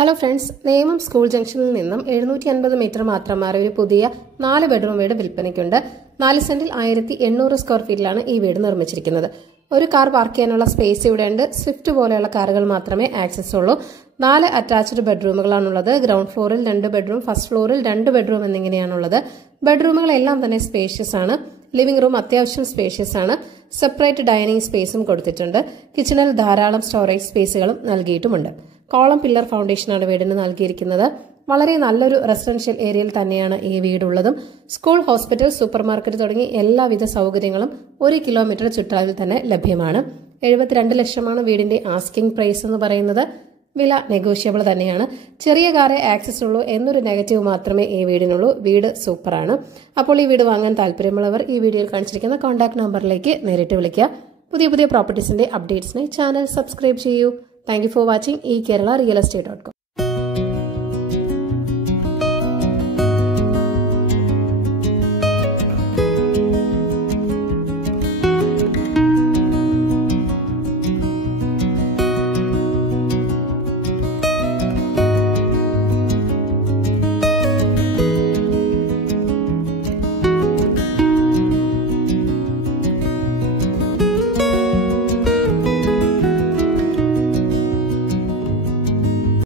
Hello friends, Nemom school ജംഗ്ഷനിൽ നിന്നും 750 metre മാത്രം മാറി ഒരു പുതിയ 4 ബെഡ്റൂം വീട് വിൽപ്പനയ്ക്കുണ്ട്. 4 സെന്റിൽ 1800 സ്ക്വയർ ഫീറ്റിലാണ് ഈ വീട് നിർമ്മിച്ചിരിക്കുന്നത്. ഒരു കാർ പാർക്ക് ചെയ്യാനുള്ള സ്പേസ് ഇവിടെയുണ്ട്. സ്വിഫ്റ്റ് പോലെയുള്ള കാറുകൾ മാത്രമേ ആക്സസ് ഉള്ളൂ. 4 അറ്റാച്ച്ഡ് ബെഡ്റൂമുകളാണുള്ളത്. ഗ്രൗണ്ട് ഫ്ലോറിൽ 2 ബെഡ്റൂം, ഫസ്റ്റ് ഫ്ലോറിൽ 2 ബെഡ്റൂം എന്നിങ്ങനെയാണുള്ളത്. ബെഡ്റൂമുകളെല്ലാം തന്നെ സ്പേഷ്യസ് ആണ്. ലിവിംഗ് റൂം അത്യാവശ്യം സ്പേഷ്യസ് ആണ്. സെപ്പറേറ്റ് ഡൈനിങ് സ്പേസും കൊടുത്തിട്ടുണ്ട്. കിച്ചണിൽ ധാരാളം സ്റ്റോറേജ് സ്പേസുകളും നൽകിയിട്ടുമുണ്ട്. കോളം പില്ലർ ഫൗണ്ടേഷനാണ് വീടിന് നൽകിയിരിക്കുന്നത്. വളരെ നല്ലൊരു റെസിഡൻഷ്യൽ ഏരിയയിൽ തന്നെയാണ് ഈ വീടുള്ളതും. സ്കൂൾ, ഹോസ്പിറ്റൽ, സൂപ്പർ മാർക്കറ്റ് തുടങ്ങി എല്ലാവിധ സൗകര്യങ്ങളും 1 കിലോമീറ്റർ ചുറ്റളവിൽ തന്നെ ലഭ്യമാണ്. 72 ലക്ഷമാണ് വീടിന്റെ ആസ്കിംഗ് പ്രൈസ് എന്ന് പറയുന്നത്. വില നെഗോഷ്യബിൾ തന്നെയാണ്. ചെറിയ കാറേ ആക്സസ് ഉള്ളൂ എന്നൊരു നെഗറ്റീവ് മാത്രമേ ഈ വീടിനുള്ളൂ. വീട് സൂപ്പറാണ്. അപ്പോൾ ഈ വീട് വാങ്ങാൻ താല്പര്യമുള്ളവർ ഈ വീഡിയോയിൽ കാണിച്ചിരിക്കുന്ന കോൺടാക്ട് നമ്പറിലേക്ക് നേരിട്ട് വിളിക്കുക. പുതിയ പ്രോപ്പർട്ടീസിന്റെ അപ്ഡേറ്റ്സിന് ചാനൽ സബ്സ്ക്രൈബ് ചെയ്യൂ. Thank you for watching eKerala Real Estate.com.